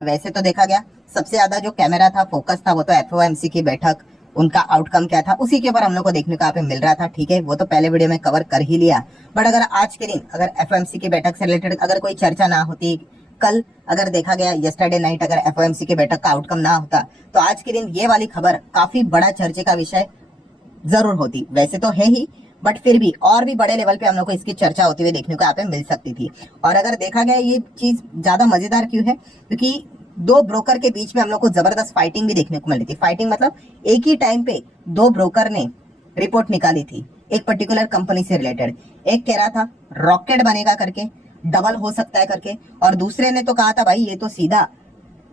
वैसे तो देखा गया सबसे ज्यादा जो कैमरा था, फोकस था, वो तो एफओएमसी की बैठक, उनका आउटकम क्या था उसी के ऊपर हम लोग को देखने को यहाँ पे मिल रहा था। ठीक है, वो तो पहले वीडियो में कवर कर ही लिया। बट अगर आज के दिन अगर एफओएमसी की बैठक से रिलेटेड अगर कोई चर्चा ना होती, कल अगर देखा गया यस्टरडे नाइट अगर एफओएमसी की बैठक का आउटकम ना होता, तो आज के दिन ये वाली खबर काफी बड़ा चर्चे का विषय जरूर होती। वैसे तो है ही, बट फिर भी और भी बड़े लेवल पे हम लोग को इसकी चर्चा होती हुई देखने को यहाँ पे मिल सकती थी। और अगर देखा गया ये चीज ज्यादा मजेदार क्यों है, क्योंकि दो ब्रोकर के बीच में हम लोग को जबरदस्त फाइटिंग भी देखने को मिली थी। फाइटिंग मतलब एक ही टाइम पे दो ब्रोकर ने रिपोर्ट निकाली थी एक पर्टिकुलर कंपनी से रिलेटेड। एक कह रहा था रॉकेट बनेगा करके, डबल हो सकता है करके, और दूसरे ने तो कहा था भाई ये तो सीधा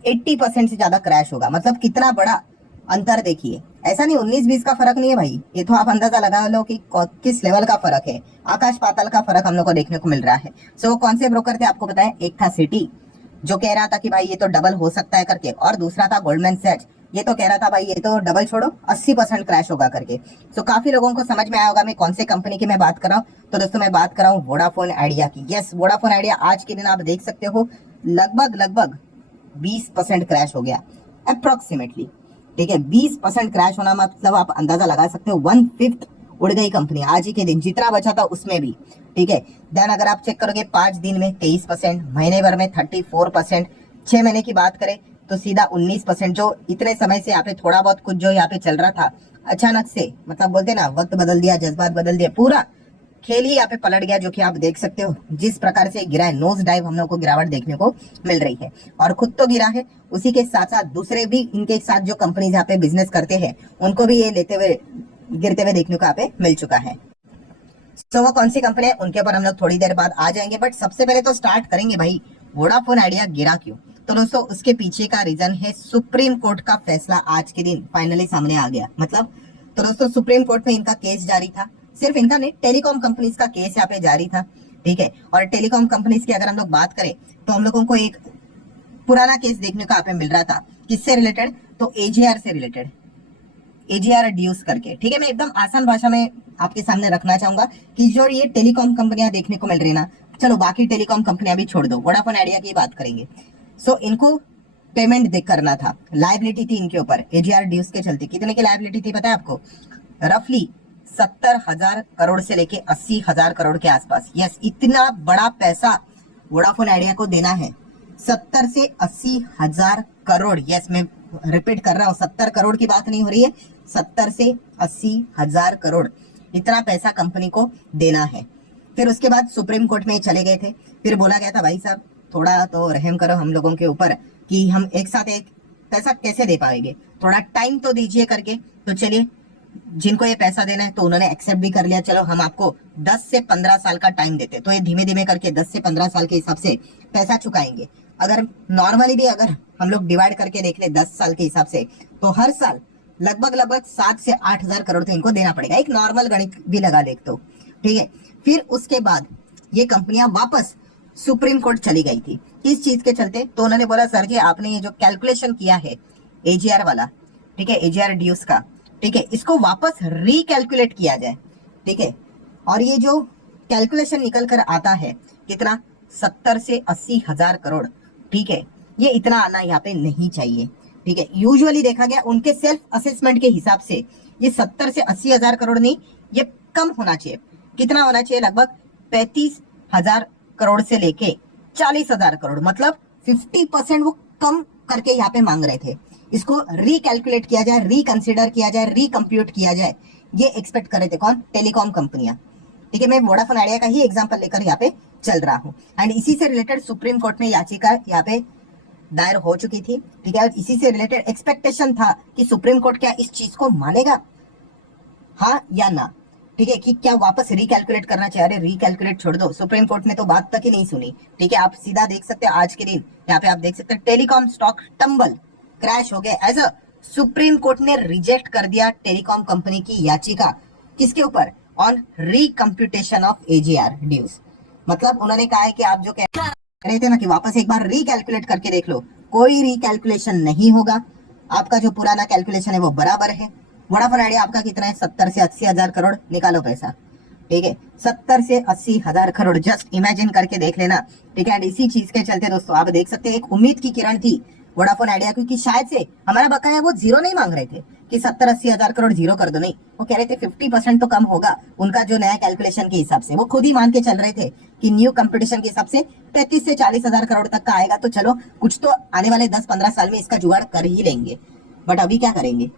80% से ज्यादा क्रैश होगा। मतलब कितना बड़ा अंतर देखिए। ऐसा नहीं 19-20 का फर्क नहीं है भाई, ये तो आप अंदाजा लगा लो कि किस लेवल का फर्क है। आकाश पाताल का फर्क हम लोग को देखने को मिल रहा है। सो कौन से ब्रोकर थे आपको बताएं? एक था सिटी जो कह रहा था कि भाई ये तो डबल हो सकता है करके, और दूसरा था गोल्डमैन सैच, ये तो कह रहा था भाई ये तो डबल छोड़ो 80% क्रैश होगा करके। सो काफी लोगों को समझ में आया होगा मैं कौन से कंपनी की मैं बात कर रहा हूँ। तो दोस्तों मैं बात कर रहा हूँ वोडाफोन आइडिया की। यस, वोडाफोन आइडिया आज के दिन आप देख सकते हो लगभग लगभग 20% क्रैश हो गया अप्रोक्सीमेटली। ठीक है, 20% क्रैश होना मतलब आप अंदाजा लगा सकते हो 1/5 उड़ गई कंपनी आज ही के दिन, जितना बचा था उसमें भी। ठीक है, देन अगर आप चेक करोगे 5 दिन में 23%, महीने भर में 34%, 6 महीने की बात करें तो सीधा 19%। जो इतने समय से यहाँ पे थोड़ा बहुत कुछ जो यहाँ पे चल रहा था, अचानक से मतलब बोलते ना वक्त बदल दिया, जज्बात बदल दिया, पूरा खेल ही यहाँ पे पलट गया। जो कि आप देख सकते हो जिस प्रकार से गिरा है, नोज डाइव हम लोग को गिरावट देखने को मिल रही है। और खुद तो गिरा है, उसी के साथ साथ दूसरे भी इनके साथ जो कंपनीज यहाँ पे बिजनेस करते हैं उनको भी ये लेते हुए गिरते हुए देखने को यहाँ पे मिल चुका है। तो वो कौन सी कंपनी है उनके ऊपर हम लोग थोड़ी देर बाद आ जाएंगे। बट सबसे पहले तो स्टार्ट करेंगे भाई वोडाफोन आइडिया गिरा क्यों। तो दोस्तों उसके पीछे का रीजन है सुप्रीम कोर्ट का फैसला आज के दिन फाइनली सामने आ गया। मतलब तो दोस्तों सुप्रीम कोर्ट में इनका केस जारी था। सिर्फ इनका नहीं, टेलीकॉम कंपनीज का केस यहाँ पे जारी था। ठीक है, और टेलीकॉम कंपनीज की अगर हम लोग बात करें तो हम लोगों को एक पुराना केस देखने को यहाँ पे मिल रहा था। किससे रिलेटेड? तो एजीआर से रिलेटेड, एजीआर ड्यूस करके। ठीक है, मैं एकदम आसान भाषा में आपके सामने रखना चाहूंगा कि जो ये टेलीकॉम कंपनियां देखने को मिल रही ना, चलो बाकी टेलीकॉम कंपनियां भी छोड़ दो, वोडाफोन आइडिया की बात करेंगे। सो इनको पेमेंट देख करना था, लाइबिलिटी थी इनके ऊपर एजीआर ड्यूस के चलते। कितने की लाइबिलिटी थी पता है आपको? रफली 70,000 करोड़ से लेके 80,000 करोड़ के आसपास। यस, इतना बड़ा पैसा वोडाफोन आइडिया को देना है, 70 से 80,000 करोड़। यस, मैं रिपीट कर रहा हूँ, 70 करोड़ की बात नहीं हो रही है, 70 से 80,000 करोड़ इतना पैसा कंपनी को देना है। फिर उसके बाद सुप्रीम कोर्ट में चले गए थे। फिर बोला गया था भाई साहब थोड़ा तो रहम करो हम लोगों के ऊपर कि हम एक साथ एक पैसा कैसे दे पाएंगे, थोड़ा टाइम तो दीजिए करके। तो चलिए जिनको ये पैसा देना है तो उन्होंने एक्सेप्ट भी कर लिया, चलो हम आपको 10 से 15 साल का टाइम देते। तो ये धीमे धीमे करके 10 से 15 साल के हिसाब से पैसा चुकाएंगे। अगर नॉर्मली भी अगर हम लोग डिवाइड करके देख ले 10 साल के हिसाब से, तो हर साल लगभग लगभग 7 से 8,000 करोड़ तो इनको देना पड़ेगा। एक नॉर्मल गणित भी लगा देख तो। ठीक है, फिर उसके बाद ये कंपनियां वापस सुप्रीम कोर्ट चली गई थी। किस चीज के चलते? तो उन्होंने बोला सर जी आपने ये जो कैलकुलेशन किया है एजीआर वाला, ठीक है, एजीआर ड्यूस का, ठीक है, इसको वापस रिकैलकुलेट किया जाए। ठीक है, और ये जो कैलकुलेशन निकल कर आता है कितना, 70 से 80,000 करोड़। ठीक है, ये इतना आना यहाँ पे नहीं चाहिए। ठीक है, यूजुअली देखा गया उनके सेल्फ असेसमेंट के हिसाब से ये 70 से 80,000 करोड़ नहीं, ये कम होना चाहिए। कितना होना चाहिए? लगभग 35,000 करोड़ से लेके 40,000 करोड़, मतलब 50% वो कम करके यहाँ पे मांग रहे थे। इसको रिकैलकुलेट किया जाए, रिकंसिडर किया जाए, रिकंप्यूट किया जाए, ये एक्सपेक्ट कर रहे थे कौन? टेलीकॉम कंपनियां। ठीक है, मैं वोडाफोन आइडिया का ही एग्जांपल लेकर यहाँ पे चल रहा हूँ। एंड इसी से रिलेटेड सुप्रीम कोर्ट में याचिका यहाँ पे दायर हो चुकी थी। ठीक है, और इसी से रिलेटेड एक्सपेक्टेशन था कि सुप्रीम कोर्ट क्या इस चीज को मानेगा, हाँ या ना। ठीक है, कि क्या वापस रिकैलकुलेट करना चाहिए? अरे रिकैलकुलेट छोड़ दो, सुप्रीम कोर्ट ने तो बात तक ही नहीं सुनी। ठीक है, आप सीधा देख सकते हैं आज के दिन यहाँ पे आप देख सकते हैं टेलीकॉम स्टॉक टंबल क्रैश हो गया। एज अ सुप्रीम कोर्ट ने रिजेक्ट कर दिया टेलीकॉम कंपनी की याचिका। किसके ऊपर? On recomputation of AGR dues. मतलब उन्होंने कहा है कि आप जो कह रहे थे ना कि वापस एक बार रिकैलकुलेट करके देख लो, कोई रिकैलकुलेशन नहीं होगा। आपका जो पुराना कैलकुलेशन है वो बराबर है। वोडाफोन आइडिया आपका कितना है? 70 से 80,000 करोड़। निकालो पैसा। ठीक है, 70 से 80 हजार करोड़, जस्ट इमेजिन करके देख लेना। ठीक है, एंड इसी चीज के चलते दोस्तों आप देख सकते हैं एक उम्मीद की किरण थी वोडाफोन आइडिया की कि शायद से हमारा बकाया वो जीरो नहीं मांग रहे थे कि 70-80 हजार करोड़ जीरो कर दो, नहीं, वो कह रहे थे 50% तो कम होगा उनका जो नया कैलकुलेशन के हिसाब से, वो खुद ही मान के चल रहे थे कि न्यू कंपटीशन के हिसाब से 35 से 40 हजार करोड़ तक का आएगा, तो चलो कुछ तो आने वाले 10-15 साल में इसका जुगाड़ कर ही लेंगे। बट अभी क्या करेंगे,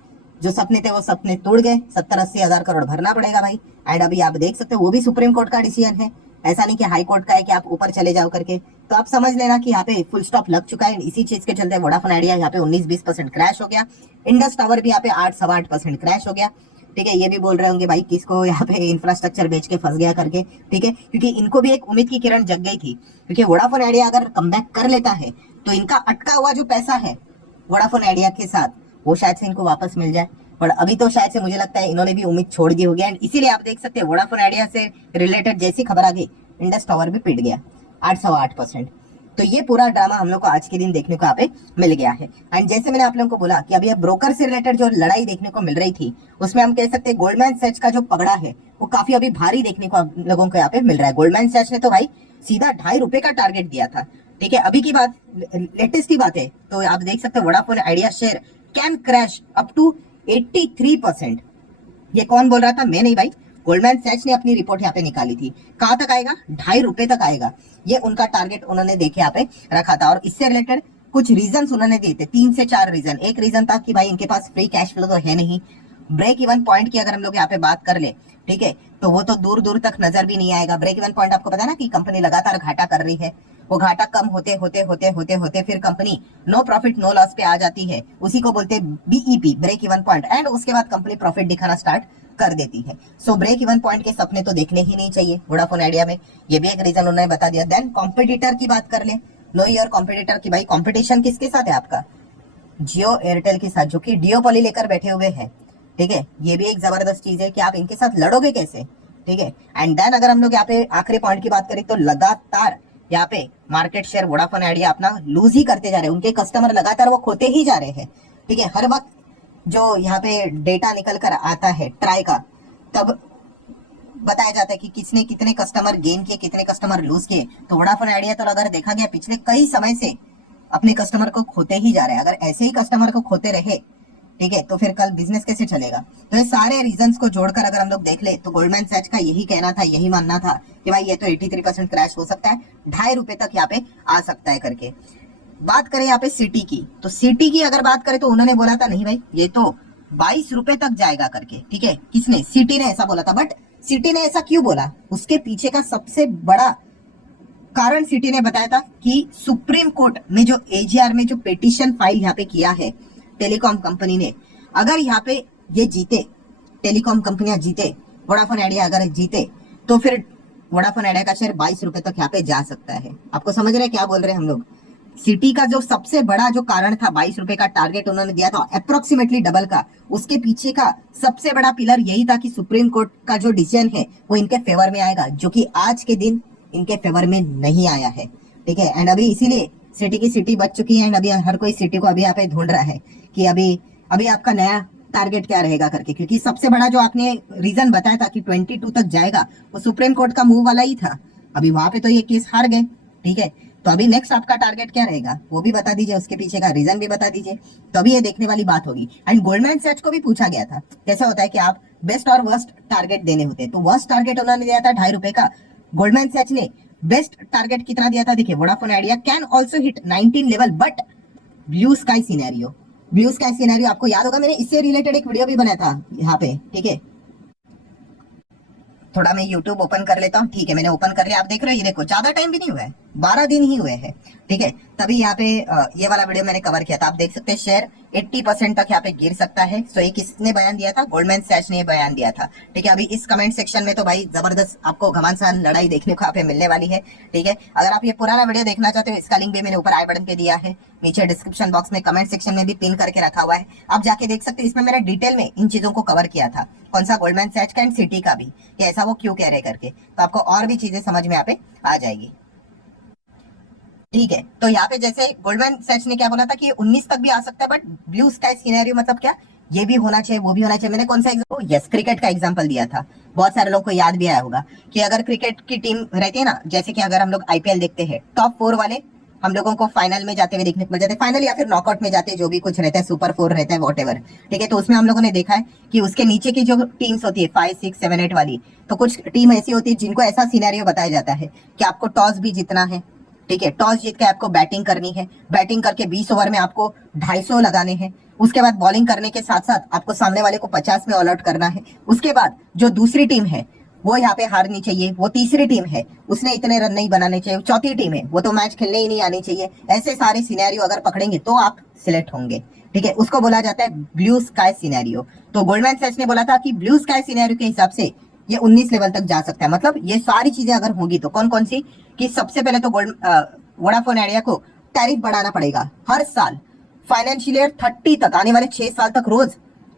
जो सपने थे वो सपने टूट गए, 70-80 हजार करोड़ भरना पड़ेगा भाई। एंड अभी आप देख सकते हो वो भी सुप्रीम कोर्ट का डिसीजन है, ऐसा नहीं कि हाई कोर्ट का है कि आप ऊपर चले जाओ करके। तो आप समझ लेना कि यहाँ पे फुल स्टॉप लग चुका है। इसी चीज के चलते वोडाफोन आइडिया यहाँ पे 19-20% क्रैश हो गया, इंडस टावर भी यहाँ पे 8-8.25% क्रैश हो गया। ठीक है, ये भी बोल रहे होंगे भाई किसको यहाँ पे इंफ्रास्ट्रक्चर बेच के फंस गया करके। ठीक है, क्योंकि इनको भी एक उम्मीद की किरण जग गई थी, क्योंकि वोडाफोन आइडिया अगर कमबैक कर लेता है तो इनका अटका हुआ जो पैसा है वोडाफोन आइडिया के साथ वो शायद से इनको वापस मिल जाए। पर अभी तो शायद से मुझे लगता है इन्होंने भी उम्मीद छोड़ दी होगी, एंड इसीलिए आप देख सकते हैं वोडाफोन आइडिया से रिलेटेड जैसी खबर आ गई इंडस टावर भी पिट गया 808%। तो ये पूरा ड्रामा हम लोग को आज के दिन देखने को यहाँ पे मिल गया है। एंड जैसे मैंने आप लोगों को बोला कि अभी ब्रोकर से रिलेटेड जो लड़ाई देखने को मिल रही थी उसमें हम कह सकते हैं गोल्डमैन सैच का जो पगड़ा है वो काफी अभी भारी देखने को लोगों को यहाँ पे मिल रहा है। गोल्डमैन सैच ने तो भाई सीधा ₹2.5 का टारगेट दिया था। ठीक है, अभी की बात, लेटेस्ट की बात है, तो आप देख सकते हैं Vodafone Idea share can crash up to 83%। ये कौन बोल रहा था, मैं नहीं भाई, गोल्डमैन सैच ने अपनी रिपोर्ट यहाँ पे निकाली थी। कहां तक आएगा, ₹2.5 तक आएगा, ये उनका टारगेट उन्होंने देखे यहाँ पे रखा था। और इससे रिलेटेड कुछ रीजन उन्होंने दिए थे, 3 से 4 रीजन। एक रीजन था कि भाई इनके पास फ्री कैश फ्लो तो है नहीं, ब्रेक इवन पॉइंट की अगर हम लोग यहाँ पे बात कर ले, ठीक है, तो वो तो दूर दूर तक नजर भी नहीं आएगा। ब्रेक इवन पॉइंट आपको पता है ना कि कंपनी लगातार घाटा कर रही है, वो घाटा कम होते होते होते होते होते फिर company no profit no loss पे आ जाती है, उसी को बोलते हैं BEP, break even point. And उसके बाद कंपनी प्रॉफिट दिखाना स्टार्ट कर देती है। सो ब्रेक इवन पॉइंट के सपने तो देखने ही नहीं चाहिए वोडाफोन आइडिया में, ये भी एक रीजन उन्होंने बता दिया। देन कॉम्पिटिटर की बात कर ले, नो योर कॉम्पिटिटर की भाई कंपटीशन किसके साथ है आपका, जियो एयरटेल के साथ, जो कि डियोपॉली लेकर बैठे हुए हैं। ठीक है, ये भी एक जबरदस्त चीज है कि आप इनके साथ लड़ोगे कैसे। ठीक है, एंड देन अगर हम लोग यहाँ पे आखिरी पॉइंट की बात करें तो लगातार यहाँ पे मार्केट शेयर वोडाफोन आइडिया अपना लूज ही करते जा रहे हैं, उनके कस्टमर लगातार वो खोते ही जा रहे हैं। ठीक है, हर वक्त जो यहाँ पे डेटा निकल कर आता है ट्राई का, तब बताया जाता है कि किसने कितने कस्टमर गेन किए, कितने कस्टमर लूज किए। तो वोडाफोन आइडिया तो अगर देखा गया पिछले कई समय से अपने कस्टमर को खोते ही जा रहे हैं। अगर ऐसे ही कस्टमर को खोते रहे, ठीक है, तो फिर कल बिजनेस कैसे चलेगा। तो ये सारे रीजंस को जोड़कर अगर हम लोग देख ले तो गोल्डमैन सैच का यही कहना था, यही मानना था कि भाई ये तो 83% क्रैश हो सकता है, ₹2.5 तक यहाँ पे आ सकता है करके। बात करें यहाँ पे सिटी की, तो सिटी की अगर बात करें तो उन्होंने बोला था नहीं भाई ये तो ₹22 तक जाएगा करके। ठीक है, किसने, सिटी ने ऐसा बोला था। बट सिटी ने ऐसा क्यों बोला, उसके पीछे का सबसे बड़ा कारण सिटी ने बताया था कि सुप्रीम कोर्ट में जो एजीआर में जो पिटीशन फाइल यहाँ पे किया है टेलीकॉम कंपनी ने, अगर यहाँ पे ये जीते, टेलीकॉम कंपनियां जीते, वोडाफोन आइडिया अगर जीते, तो फिर वोडाफोन आइडिया का शेयर ₹22 तक यहाँ पे जा सकता है। आपको समझ रहे हैं क्या बोल रहे हैं हम लोग। सिटी का जो सबसे बड़ा जो कारण था, ₹22 का टारगेट उन्होंने दिया था अप्रोक्सीमेटली डबल का, उसके पीछे का सबसे बड़ा पिलर यही था कि सुप्रीम कोर्ट का जो डिसीजन है वो इनके फेवर में आएगा, जो कि आज के दिन इनके फेवर में नहीं आया है। ठीक है, एंड अभी इसीलिए सिटी की सिटी बच चुकी है, एंड अभी हर कोई सिटी को अभी यहाँ पे ढूंढ रहा है कि अभी आपका नया टारगेट क्या रहेगा करके, क्योंकि सबसे बड़ा जो आपने रीजन बताया था कि 22 तक जाएगा वो सुप्रीम कोर्ट का मूव वाला ही था। अभी वहां पे तो ये केस हार गए। ठीक है, तो अभी नेक्स्ट आपका टारगेट क्या रहेगा वो भी बता दीजिए, उसके पीछे का रीजन भी बता दीजिए, तो अभी ये देखने वाली बात होगी। एंड गोल्डमैन सैच को भी पूछा गया था, कैसा होता है कि आप बेस्ट और वर्स्ट टारगेट देने होते हैं, तो वर्स्ट टारगेट उन्होंने दिया था ₹2.5 का। गोल्डमैन सैच ने बेस्ट टारगेट कितना दिया था, देखिए, Vodafone idea can also hit 19 level but blue sky scenario. Blue sky scenario आपको याद होगा, मैंने इससे रिलेटेड एक वीडियो भी बनाया था यहाँ पे। ठीक है, थोड़ा मैं YouTube ओपन कर लेता हूँ। ठीक है, मैंने ओपन कर लिया, आप देख रहे हो, ये देखो ज्यादा टाइम भी नहीं हुआ है, 12 दिन ही हुए हैं। ठीक है, तभी यहाँ पे ये वाला वीडियो मैंने कवर किया था। आप देख सकते हैं शेयर 80% तक यहाँ पे गिर सकता है। सो ये किसने बयान दिया था, गोल्डमैन सैच ने बयान दिया था। ठीक है, अभी इस कमेंट सेक्शन में तो भाई जबरदस्त आपको घमासान लड़ाई देखने को यहाँ पे मिलने वाली है। ठीक है, अगर आप ये पुराना वीडियो देखना चाहते हो, इसका लिंक भी मैंने ऊपर आई बटन पे दिया है, नीचे डिस्क्रिप्शन बॉक्स में कमेंट सेक्शन में भी पिन करके रखा हुआ है, आप जाके देख सकते हैं। इसमें मैंने डिटेल में इन चीजों को कवर किया था, कौन सा गोल्डमैन सैच का एंड सिटी का भी, कि ऐसा वो क्यों कह रहे करके, तो आपको और भी चीजें समझ में यहाँ पे आ जाएगी। ठीक है, तो यहाँ पे जैसे गोल्डमैन सैच ने क्या बोला था कि 19 तक भी आ सकता है, बट ब्लू स्काई सिनेरियो मतलब क्या, ये भी होना चाहिए, वो भी होना चाहिए। मैंने कौन सा एग्जाम्पल, यस, क्रिकेट का एग्जाम्पल दिया था, बहुत सारे लोगों को याद भी आया होगा कि अगर क्रिकेट की टीम रहती है ना, जैसे कि अगर हम लोग आईपीएल देखते हैं, टॉप 4 वाले हम लोगों को फाइनल में जाते हुए देखने को मिल जाते हैं, फाइनल या फिर नॉकआउट में जाते हैं, जो भी कुछ रहता है, सुपर 4 रहता है, वॉट एवर, ठीक है। तो उसमें हम लोगों ने देखा है कि उसके नीचे की जो टीम्स होती है 5, 6, 7, 8 वाली, तो कुछ टीम ऐसी होती है जिनको ऐसा सिनेरियो बताया जाता है कि आपको टॉस भी जीतना है, ठीक है, टॉस जीत के आपको बैटिंग करनी है, बैटिंग करके 20 ओवर में आपको 250 लगाने हैं, उसके बाद बॉलिंग करने के साथ साथ आपको सामने वाले को 50 में ऑल आउट करना है, उसके बाद जो दूसरी टीम है वो यहाँ पे हारनी चाहिए, वो तीसरी टीम है उसने इतने रन नहीं बनाने चाहिए, चौथी टीम है वो तो मैच खेलने ही नहीं आनी चाहिए। ऐसे सारे सिनेरियो अगर पकड़ेंगे तो आप सिलेक्ट होंगे, ठीक है, उसको बोला जाता है ब्लू स्काई सिनेरियो। तो गोल्डमैन सैक्स ने बोला था कि ब्लू स्काई सिनेरियो के हिसाब से ये 19 लेवल तक जा सकता है। मतलब ये सारी चीजें अगर होगी तो कौन कौन सी, कि सबसे पहले तो वोडाफोन आइडिया को टैरिफ बढ़ाना पड़ेगा हर साल, फाइनेंशियल ईयर 30 तक, आने वाले 6 साल तक रोज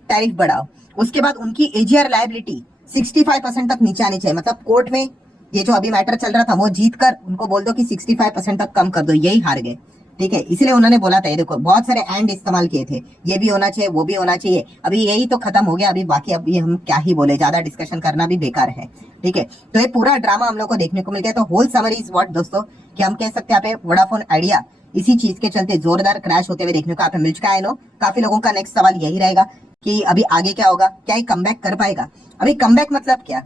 टैरिफ बढ़ाओ। उसके बाद उनकी एजीआर लायबिलिटी 65% तक नीचे आनी चाहिए। मतलब कोर्ट में ये जो अभी मैटर चल रहा था वो जीत कर उनको बोल दो कि 65% तक कम कर दो, यही हार गए, ठीक है। इसलिए उन्होंने बोला था, ये देखो बहुत सारे एंड इस्तेमाल किए थे, ये भी होना चाहिए, वो भी होना चाहिए, अभी यही तो खत्म हो गया, अभी बाकी अब ये हम क्या ही बोले, ज्यादा डिस्कशन करना भी बेकार है, ठीक है। तो ये पूरा ड्रामा हम लोग को देखने को मिल गया। तो होल समरी इज व्हाट दोस्तों, कि हम कह सकते हैं यहाँ पे वोडाफोन आइडिया इसी चीज के चलते जोरदार क्रैश होते हुए देखने को यहाँ पे मिल चुका है। नो, काफी लोगों का नेक्स्ट सवाल यही रहेगा कि अभी आगे क्या होगा, क्या ये कमबैक कर पाएगा। अभी कमबैक मतलब क्या,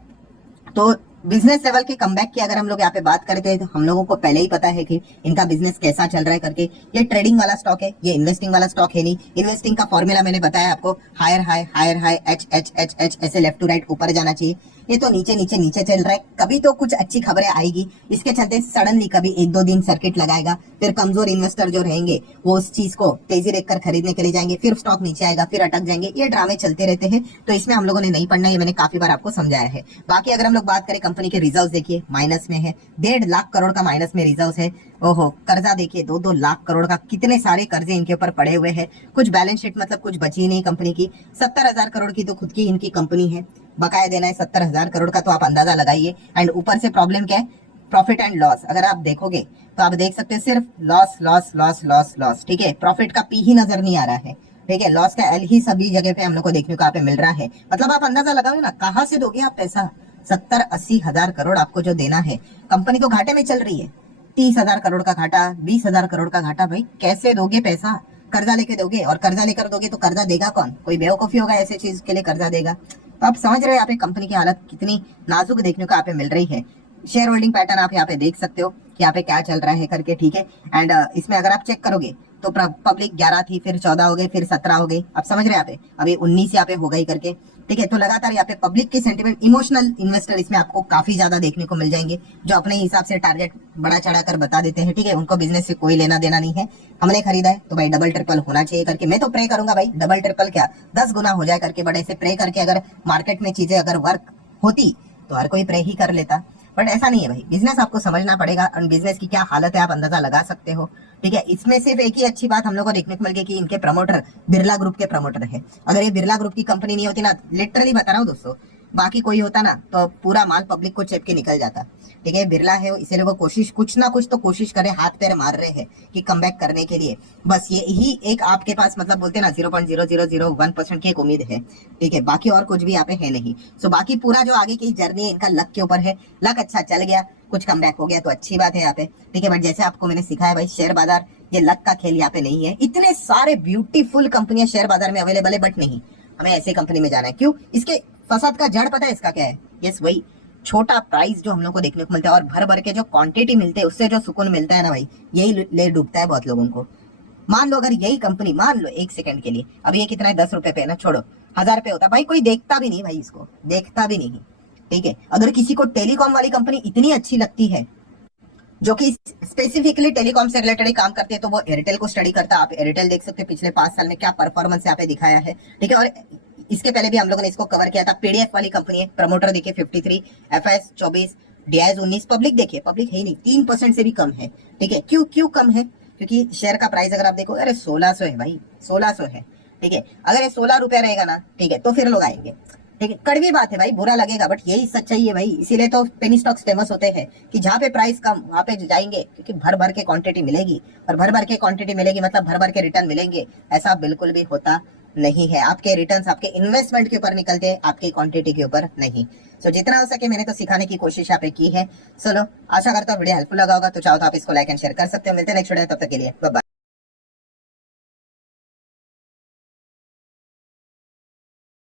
तो बिजनेस लेवल के कमबैक की अगर हम लोग यहाँ पे बात करते हैं तो हम लोगों को पहले ही पता है कि इनका बिजनेस कैसा चल रहा है करके। ये ट्रेडिंग वाला स्टॉक है, ये इन्वेस्टिंग वाला स्टॉक है नहीं। इन्वेस्टिंग का फॉर्मूला मैंने बताया आपको, higher high higher high, H H H H, ऐसे लेफ्ट टू राइट ऊपर जाना चाहिए। ये तो नीचे नीचे नीचे चल रहा है, कभी तो कुछ अच्छी खबरें आएगी, इसके चलते सडनली कभी 1-2 दिन सर्किट लगाएगा, फिर कमजोर इन्वेस्टर जो रहेंगे वो उस चीज को तेजी देखकर खरीदने के लिए जाएंगे, फिर स्टॉक नीचे आएगा, फिर अटक जाएंगे। ये ड्रामे चलते रहते हैं, तो इसमें हम लोगों ने नहीं पढ़ना, ये मैंने काफी बार आपको समझाया है। बाकी अगर हम लोग बात करें कंपनी के रिजर्व, देखिए माइनस में है, 1.5 लाख करोड़ का माइनस में रिजर्व है। ओहो, कर्जा देखिए 2-2 लाख करोड़ का, कितने सारे कर्जे इनके ऊपर पड़े हुए हैं। कुछ बैलेंस शीट मतलब कुछ बची नहीं कंपनी की। 70,000 करोड़ की तो खुद की इनकी कंपनी है, बकाया देना है 70,000 करोड़ का, तो आप अंदाजा लगाइए। एंड ऊपर से प्रॉब्लम क्या है, प्रॉफिट एंड लॉस अगर आप देखोगे तो आप देख सकते हैं सिर्फ loss loss loss loss loss, ठीक है। प्रॉफिट का पी ही नजर नहीं आ रहा है, ठीक है, लॉस का एल ही सभी जगह पे हम लोग को देखने को यहाँ पे मिल रहा है। मतलब आप अंदाजा लगाओगे ना, कहाँ से दोगे आप पैसा, 70-80 हजार करोड़ आपको जो देना है, कंपनी तो घाटे में चल रही है, 30,000 करोड़ का घाटा, 20,000 करोड़ का घाटा, भाई कैसे दोगे पैसा, कर्जा लेके दोगे, और कर्जा लेकर दोगे तो कर्जा देगा कौन, कोई बेवकूफी होगा ऐसे चीज के लिए कर्जा देगा। तो आप समझ रहे हो यहाँ पे कंपनी की हालत कितनी नाजुक देखने को यहाँ पे मिल रही है। शेयर होल्डिंग पैटर्न आप यहाँ पे देख सकते हो कि यहाँ पे क्या चल रहा है करके, ठीक है। एंड इसमें अगर आप चेक करोगे तो पब्लिक 11 थी, फिर 14 हो गई, फिर 17 हो गई, आप समझ रहे हैं यहाँ पे अभी 19 यहाँ पे हो गई करके, ठीक है। तो लगातार यहाँ पे पब्लिक के सेंटिमेंट, इमोशनल इन्वेस्टर इसमें आपको काफी ज्यादा देखने को मिल जाएंगे, जो अपने हिसाब से टारगेट बड़ा चढ़ा कर बता देते हैं, ठीक है। उनको बिजनेस से कोई लेना देना नहीं है, हमने खरीदा है तो भाई डबल ट्रिपल होना चाहिए करके। मैं तो प्रे करूंगा भाई डबल ट्रिपल क्या 10 गुना हो जाए करके, बट ऐसे प्रे करके अगर मार्केट में चीजें अगर वर्क होती तो हर कोई प्रे ही कर लेता, बट ऐसा नहीं है भाई। बिजनेस आपको समझना पड़ेगा, और बिजनेस की क्या हालत है आप अंदाजा लगा सकते हो, ठीक है। इसमें सिर्फ एक ही अच्छी बात हम लोग को देखने को मिल गई कि इनके प्रमोटर बिरला ग्रुप के प्रमोटर है। अगर ये बिरला ग्रुप की कंपनी नहीं होती ना, लिटरली बता रहा हूँ दोस्तों, बाकी कोई होता ना तो पूरा माल पब्लिक को चेप के निकल जाता, ठीक है। बिरला है इसीलिए वो कोशिश, कुछ ना कुछ तो कोशिश करे, हाथ पैर मार रहे हैं कि कमबैक करने के लिए। बस ये ही एक आपके पास मतलब बोलते ना 0.0001% की एक उम्मीद है, ठीक है। बाकी और कुछ भी यहाँ पे है नहीं। सो बाकी पूरा जो आगे की जर्नी है इनका लक के ऊपर है। लक अच्छा चल गया, कुछ कमबैक हो गया तो अच्छी बात है यहाँ पे, ठीक है। बट जैसे आपको मैंने सिखाया भाई, शेयर बाजार ये लक का खेल यहाँ पे नहीं है। इतने सारे ब्यूटीफुल कंपनियां शेयर बाजार में अवेलेबल है, बट नहीं, हमें ऐसे कंपनी में जाना है। क्यों, इसके फसाद का जड़ पता है इसका क्या है, यस वही छोटा प्राइस जो हम लोग को देखने को मिलता है, और भर भर के जो क्वांटिटी मिलते हैं उससे जो सुकून मिलता है ना भाई, यही ले डूबता है बहुत लोगों को। मान लो अगर यही कंपनी, मान लो एक सेकंड के लिए, अब ये कितना है 10 रुपए पे ना, छोड़ो 1000 पे होता भाई, कोई देखता भी नहीं भाई, इसको देखता भी नहीं, ठीक है। अगर किसी को टेलीकॉम वाली कंपनी इतनी अच्छी लगती है जो कि स्पेसिफिकली टेलीकॉम से रिलेटेड काम करते हैं, तो वो एयरटेल को स्टडी करता है। आप एयरटेल देख सकते हैं पिछले 5 साल में क्या परफॉर्मेंस यहाँ पे दिखाया है, ठीक है। और इसके पहले भी हम लोगों ने इसको कवर किया था। पीडीएफ वाली कंपनी है, प्रमोटर देखिए 53, एफएस 24, डीआईएस 19, पब्लिक देखिए, पब्लिक है ही नहीं, 3% से भी कम है, ठीक है। क्यों क्यों कम है, क्योंकि शेयर का प्राइस अगर आप देखो, अरे 1600 है भाई, 1600 है, ठीक है। अगर ये 16 रुपए रहेगा ना, ठीक है, तो फिर लोग आएंगे, ठीक है। कड़वी बात है भाई, बुरा लगेगा, बट यही सच्चाई है भाई। इसीलिए तो पेनी स्टॉक्स फेमस होते हैं कि जहाँ पे प्राइस कम वहां पे जाएंगे, क्योंकि भर भर के क्वांटिटी मिलेगी, और भर भर के क्वांटिटी मिलेगी मतलब भर भर के रिटर्न मिलेंगे। ऐसा बिल्कुल भी होता नहीं है, आपके रिटर्न्स आपके इन्वेस्टमेंट के ऊपर निकलते हैं, आपकी क्वांटिटी के ऊपर नहीं। सो जितना हो सके मैंने तो सिखाने की कोशिश यहाँ पे की है। चलो आशा करता हूँ वीडियो हेल्पफुल लगा होगा, तो चाहो तो आप इसको लाइक एंड शेयर कर सकते हो। मिलते हैं नेक्स्ट वीडियो, तब तक के लिए बाय बाय।